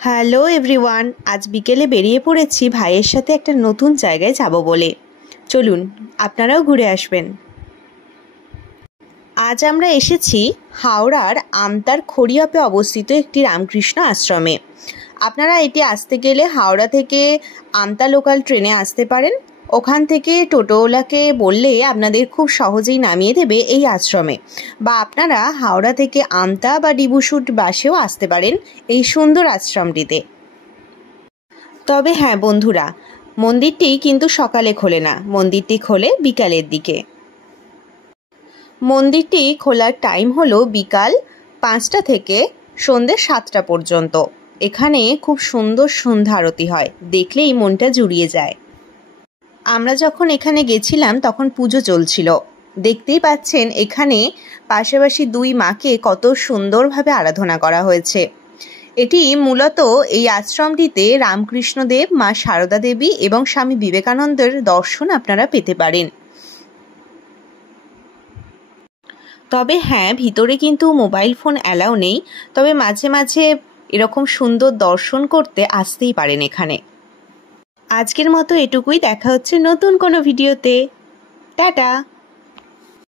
Hello everyone, আজ বিকেলে বেরিয়ে পড়েছি ভাইয়ের সাথে একটা নতুন জায়গায় যাব বলে। চলুন আপনারাও ঘুরে আসবেন। আজ আমরা এসেছি হাওড়ার আমতার খড়িয়াপে অবস্থিত একটি রামকৃষ্ণ আশ্রমে। আপনারা এটি আসতে গেলে হাওড়া থেকে আমতা লোকাল ট্রেনে আসতে পারেন। ওখান থেকে টোটোওয়ালাকে বললে আপনাদের খুব সহজেই নামিয়ে দেবে এই আশ্রমে, বা আপনারা হাওড়া থেকে আমতা বা ডিবুসুট বাসেও আসতে পারেন এই সুন্দর আশ্রমটিতে। তবে হ্যাঁ বন্ধুরা, মন্দিরটি কিন্তু সকালে খোলে না, মন্দিরটি খোলে বিকালের দিকে। মন্দিরটি খোলার টাইম হলো বিকাল 5টা থেকে সন্ধ্যে 7টা পর্যন্ত। এখানে খুব সুন্দর সন্ধ্যা আরতি হয়, দেখলেই মনটা জুড়িয়ে যায়। আমরা যখন এখানে গেছিলাম তখন পুজো চলছিল। দেখতেই পাচ্ছেন এখানে পাশাপাশি দুই মাকে কত সুন্দরভাবে আরাধনা করা হয়েছে। এটি মূলত এই আশ্রমটিতে রামকৃষ্ণদেব, মা সারদা দেবী এবং স্বামী বিবেকানন্দের দর্শন আপনারা পেতে পারেন। তবে হ্যাঁ, ভিতরে কিন্তু মোবাইল ফোন অ্যালাউ নেই, তবে মাঝে মাঝে এরকম সুন্দর দর্শন করতে আসতেই পারেন এখানে। আজকের মতো এটুকুই, দেখা হচ্ছে নতুন কোনো ভিডিওতে। টাটা।